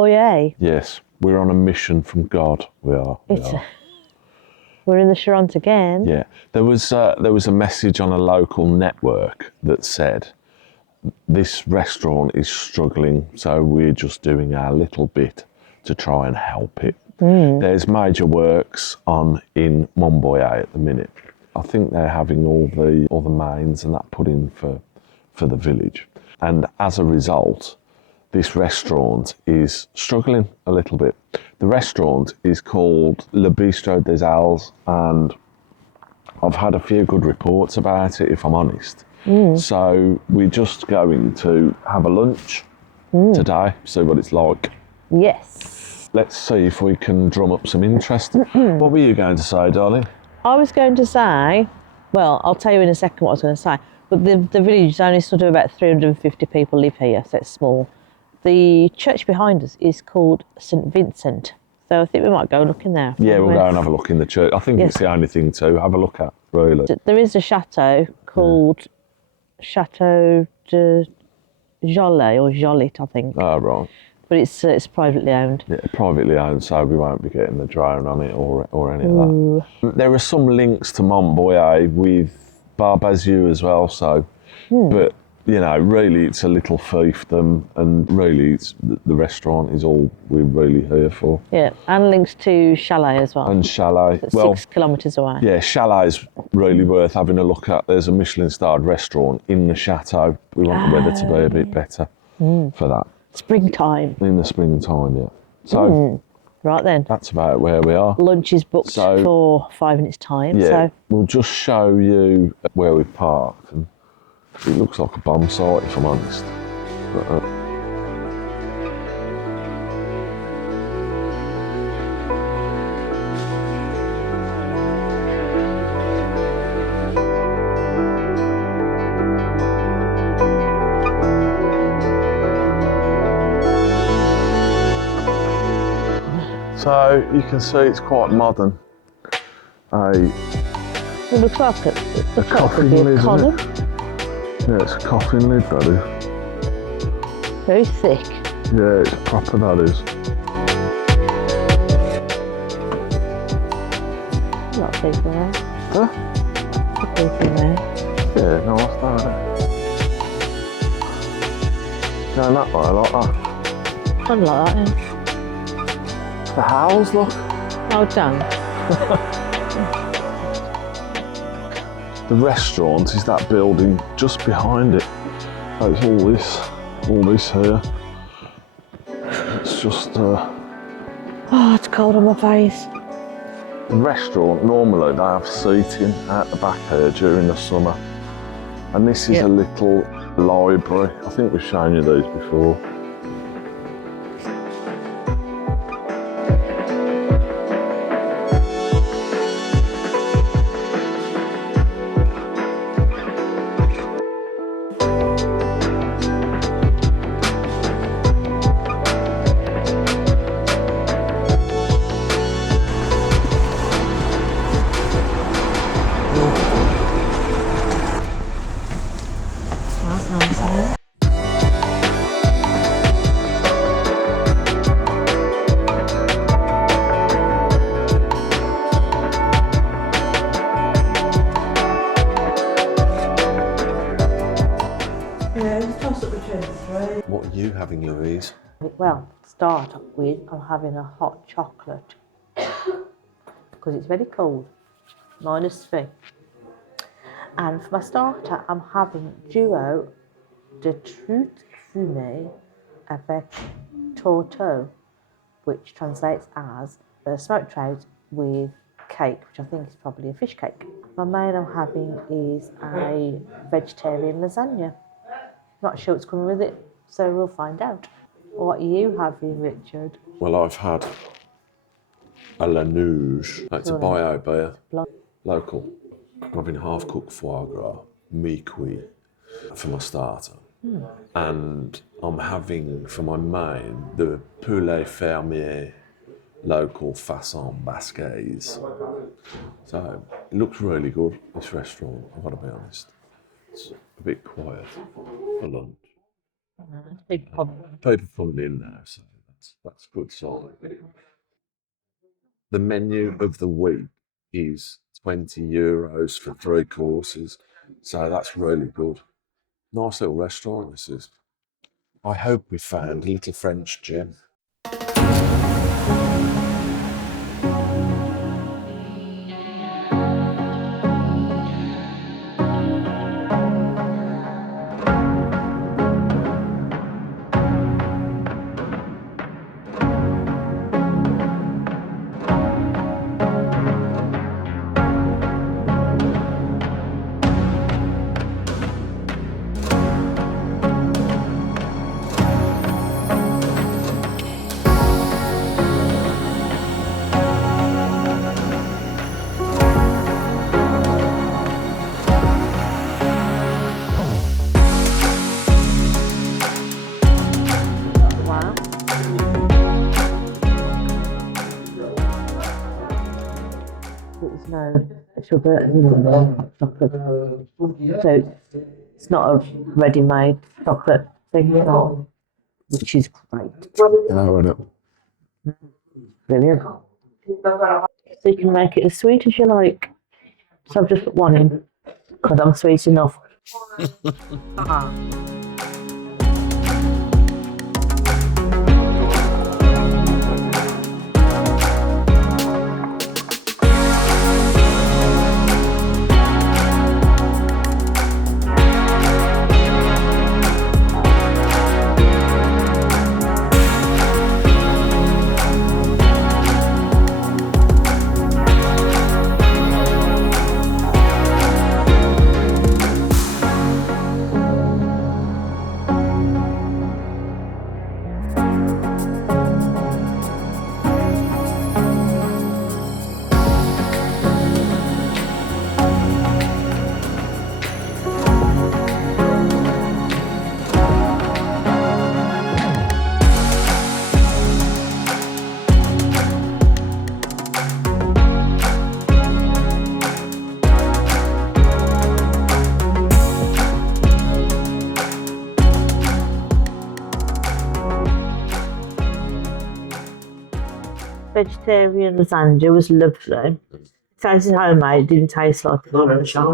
Montboyer. Yes, we're on a mission from God. We are. We're in the Charente again. Yeah, there was a message on a local network that said this restaurant is struggling, so we're just doing our little bit to try and help it. There's major works on in Montboyer at the minute. I think they're having all the mains and that put in for the village, and as a result, this restaurant is struggling a little bit. The restaurant is called Bistro Des Halles, and I've had a few good reports about it, if I'm honest. So we're just going to have a lunch today, see what it's like. Yes. Let's see if we can drum up some interest. What were you going to say, darling? I was going to say, well, I'll tell you in a second what I was going to say, but the village is only sort of about 350 people live here, so it's small. The church behind us is called Saint Vincent, so I think we might go look in there. Yeah, we'll go and have a look in the church. I think it's the only thing to have a look at, really. There is a chateau called Château Jollet or Jollet, I think. Oh, right. But it's privately owned. Yeah, privately owned, so we won't be getting the drone on it or any of that. There are some links to Montboyer with Barbezieux as well, so, but, you know, really it's a little fiefdom, and really it's the restaurant is all we're really here for. Yeah, and links to Chalais as well. And Chalais. It's 6 kilometres away. Yeah, Chalais is really worth having a look at. There's a Michelin-starred restaurant in the chateau. We want the weather to be a bit better for that. Springtime. In the springtime, yeah. So right then. that's about where we are. Lunch is booked for 5 minutes' time. Yeah, so we'll just show you where we parked. And it looks like a bomb site, if I'm honest. But, so you can see it's quite modern. it looks like a coffin lid, column. Yeah, it's a coffin lid, that is. Very thick. Yeah, it's proper, that is. A lot of people there. Huh? A lot of people there. Yeah, nice, that, isn't it? Going that way like that. Kind of like that, yeah. The house, look. Oh, don't. The restaurant is that building just behind it. So it's all this here. It's just Oh, it's cold on my face. the restaurant, normally they have seating out the back here during the summer. And this is a little library. I think we've shown you these before. What are you having, Louise? Well, to start up with, I'm having a hot chocolate because it's very cold, -3. And for my starter, I'm having duo de truite fumée avec tourteau, which translates as smoked trout with cake, which I think is probably a fish cake. My main I'm having is a vegetarian lasagna. Not sure what's coming with it, so we'll find out. What are you having, Richard? Well, I've had a Lanouge. It's a bio beer, local. I'm having half-cooked foie gras, mi-cuit, for my starter. And I'm having, for my main, the poulet fermier, local façon basquaise. So it looks really good, this restaurant, I've got to be honest. It's a bit quiet for lunch. People coming in now, so That's a good sign. The menu of the week is €20 for 3 courses, so that's really good. Nice little restaurant this is. I hope we found a little French gem. Wow. There's no sugar in the chocolate. So it's not a ready-made chocolate thing, which is great. Brilliant. So you can make it as sweet as you like. So I've just put one in because I'm sweet enough. Vegetarian lasagna was lovely. Tasted homemade, didn't taste like it from the shop.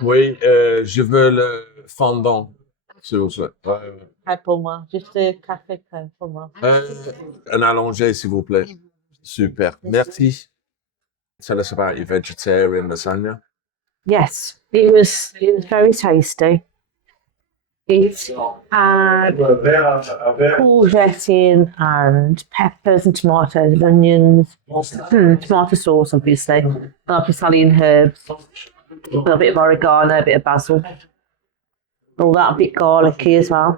Oui, je veux le fondant, s'il vous plaît. Pour moi, juste café crème pour moi. Un allongé, s'il vous plaît. Super, merci. Tell us about your vegetarian lasagna. Yes, it was very tasty. It had courgette in and peppers and tomatoes and onions, tomato sauce obviously, and Italian herbs, a bit of oregano, a bit of basil, all that, a bit garlicky as well.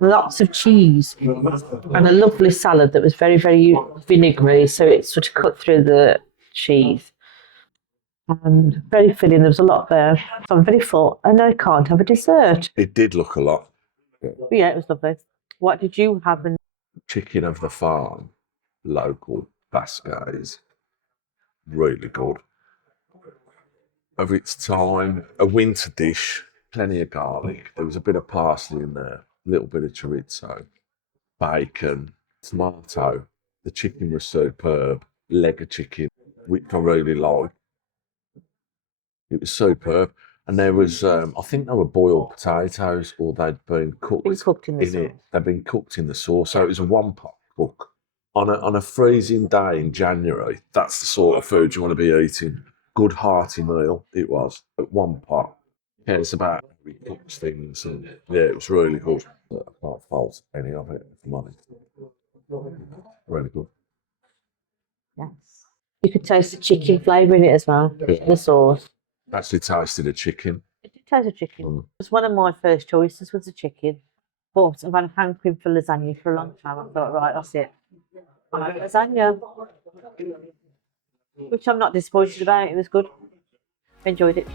Lots of cheese and a lovely salad that was very, very vinegary, so it sort of cut through the cheese. And very filling, there was a lot there. So I'm very full. I know I can't have a dessert. It did look a lot. Yeah, it was lovely. What did you have? Chicken of the farm, local Basques, really good. Of its time, a winter dish, plenty of garlic. There was a bit of parsley in there, a little bit of chorizo, bacon, tomato. The chicken was superb. Leg of chicken, which I really liked. It was superb. And there was, I think they were boiled potatoes or they'd been cooked, in the sauce. They'd been cooked in the sauce. So it was a one-pot cook. On a freezing day in January, that's the sort of food you want to be eating. Good hearty meal it was. At one pot. Yeah, it's about how we cook things. And yeah, it was really good. I can't fault any of it, if I'm honest. Really good. Yes. You could taste the chicken flavour in it as well, in the sauce. Actually tasted a chicken. It did taste of chicken. It was one of my first choices was the chicken. But I've had a hankering for lasagna for a long time. I thought, right, that's it. I like lasagna. Which I'm not disappointed about. It was good. Enjoyed it.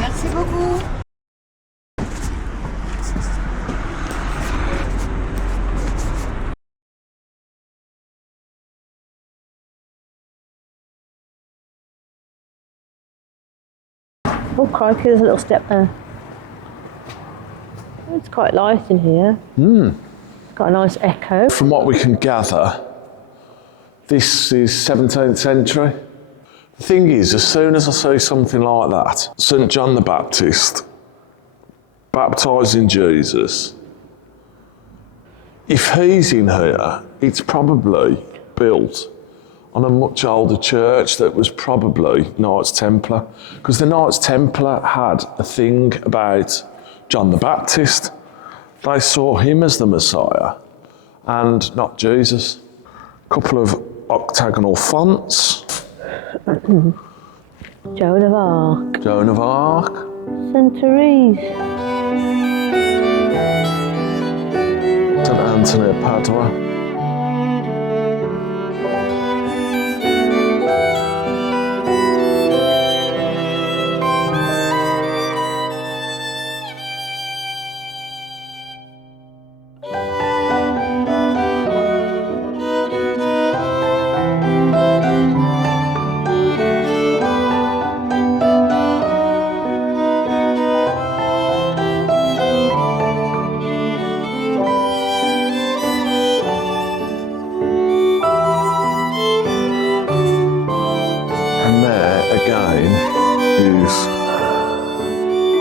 Merci beaucoup. Oh crikey, there's a little step there. It's quite light in here. It's got a nice echo. From what we can gather, this is 17th century. The thing is, as soon as I see something like that, St John the Baptist baptising Jesus, if he's in here, it's probably built on a much older church that was probably Knights Templar, because the Knights Templar had a thing about John the Baptist. They saw him as the Messiah and not Jesus. A couple of octagonal fonts. Joan of Arc. Joan of Arc. St Therese. St Anthony of Padua.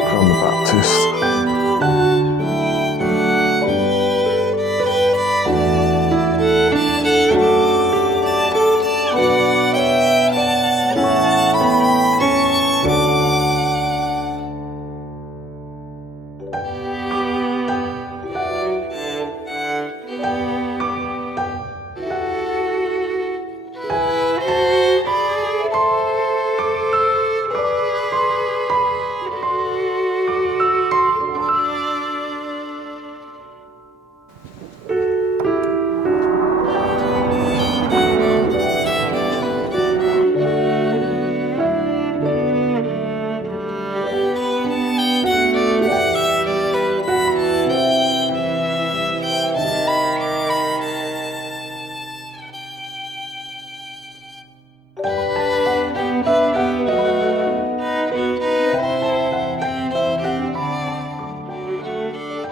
John the Baptist.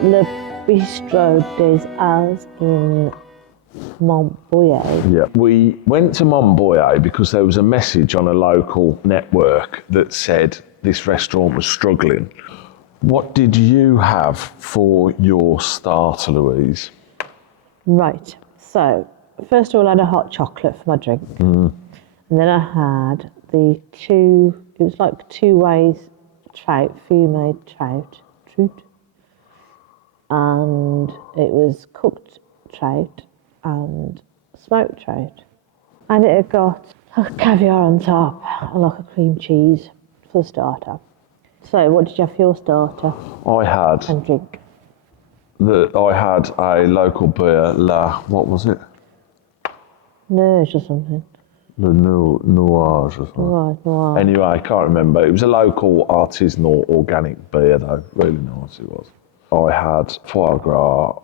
The Bistro Des Halles in Montboyer. Yeah, we went to Montboyer because there was a message on a local network that said this restaurant was struggling. What did you have for your starter, Louise? Right, so first of all I had a hot chocolate for my drink. And then I had it was like two ways trout, fumet trout. And it was cooked trout and smoked trout. And it had got like caviar on top and like a cream cheese for the starter. So what did you have for your starter I had and drink? I had a local beer, what was it? Nurse or something. The Nuage or something. Right, noir. Anyway, I can't remember. It was a local artisanal organic beer though. Really nice it was. I had foie gras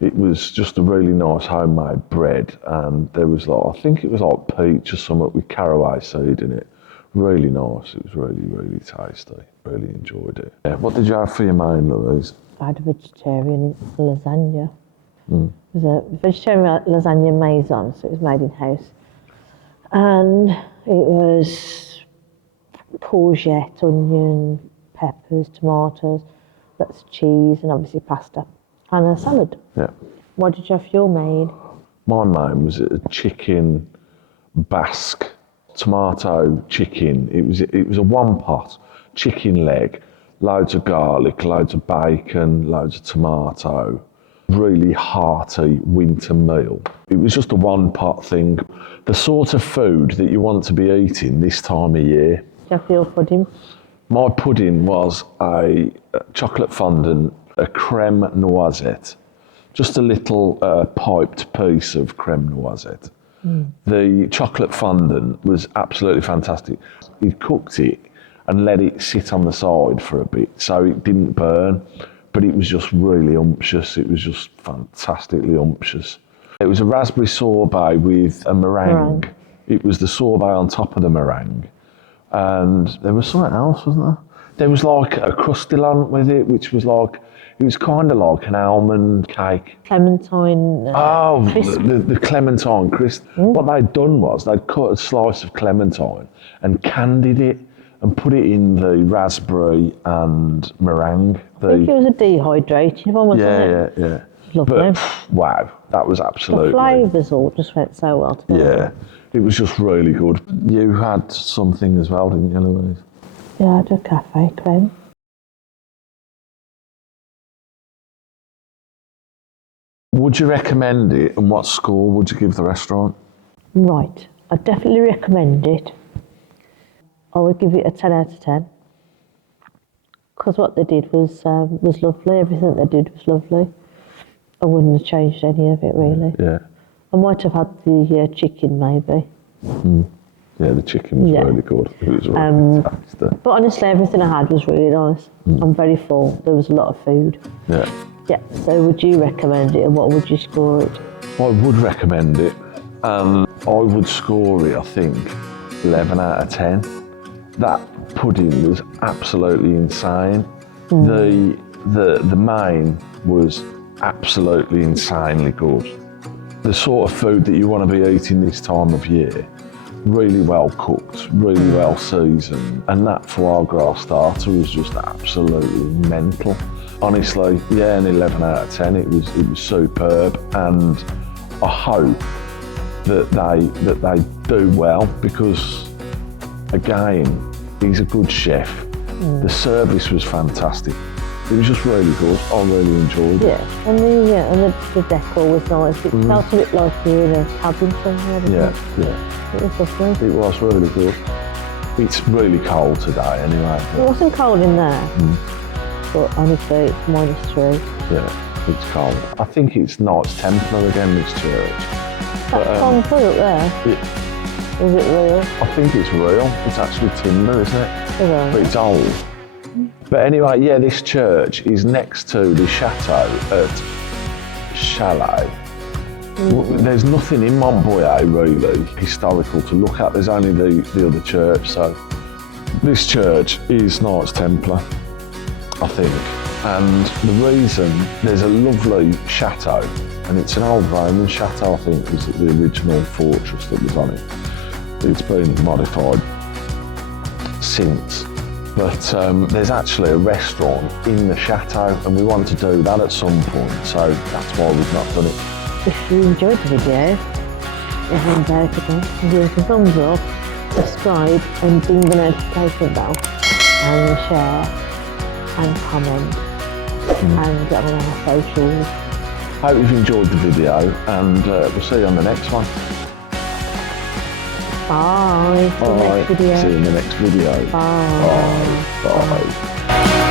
it was just a really nice homemade bread, and there was I think it was like peach or something with caraway seed in it. Really nice. It was really, really tasty. Really enjoyed it. Yeah. What did you have for your main, Louise? I had a vegetarian lasagna. It was a vegetarian lasagna maison, so it was made in house. And it was courgette, onion, peppers, tomatoes, lots of cheese, and obviously pasta. And a salad. Yeah. What did you have for your main? My main was a chicken basque, tomato chicken. It was a one pot chicken leg, loads of garlic, loads of bacon, loads of tomato. Really hearty winter meal. It was just a one pot thing. The sort of food that you want to be eating this time of year. Did you have for your pudding? My pudding was a chocolate fondant, a creme noisette, just a little piped piece of creme noisette. The chocolate fondant was absolutely fantastic. He cooked it and let it sit on the side for a bit so it didn't burn, but it was just really umptious. It was just fantastically umptious. It was a raspberry sorbet with a meringue. It was the sorbet on top of the meringue. And there was something else, wasn't there? There was like a crustillon with it, which was like, it was kind of like an almond cake. Clementine crisp. The clementine crisp. What they'd done was they'd cut a slice of clementine and candied it and put it in the raspberry and meringue. I think it was a dehydrated one, wasn't it? Yeah. Lovely. But, wow, that was absolutely... The flavours all just went so well together. Yeah, it was just really good. You had something as well, didn't you, Louise? Yeah, I had a cafe creme. Would you recommend it, and what score would you give the restaurant? Right, I definitely recommend it. I would give it a 10 out of 10. Because what they did was lovely, everything they did was lovely. I wouldn't have changed any of it, really. Yeah. I might have had the chicken, maybe. Yeah, the chicken was really good. It was really fantastic. But honestly, everything I had was really nice. I'm very full. There was a lot of food. Yeah. Yeah, so would you recommend it, and what would you score it? I would recommend it. I would score it, I think, 11 out of 10. That pudding was absolutely insane. The main was absolutely insanely good. The sort of food that you want to be eating this time of year, really well cooked, really well seasoned, and that foie gras starter was just absolutely mental. Honestly, yeah, an 11 out of 10. It was superb, and I hope that they do well, because again, he's a good chef. The service was fantastic. It was just really good. I really enjoyed it. Yeah, and the decor was nice. It felt a bit like you're in a cabin somewhere. Yeah. It was lovely. It was really good. It's really cold today anyway. It wasn't cold in there, but honestly, it's -3. Yeah, it's cold. I think it's Knights Templar again, this church. That convoy up there, is it real? I think it's real. It's actually timber, isn't it? Is But it? it's old. But anyway, yeah, this church is next to the chateau at Chalais. There's nothing in Montboyer really historical to look at. There's only the other church. So this church is Knights Templar, I think. And the reason, there's a lovely chateau, and it's an old Roman chateau, I think, was the original fortress that was on it. It's been modified since. But there's actually a restaurant in the chateau, and we want to do that at some point, so that's why we've not done it. If you enjoyed the video, don't forget to give us a thumbs up, subscribe and ding the notification bell, and share and comment and get on our socials. Hope you've enjoyed the video, and we'll see you on the next one. Bye. See you in the next video. See you in the next video. Bye. Bye. Bye.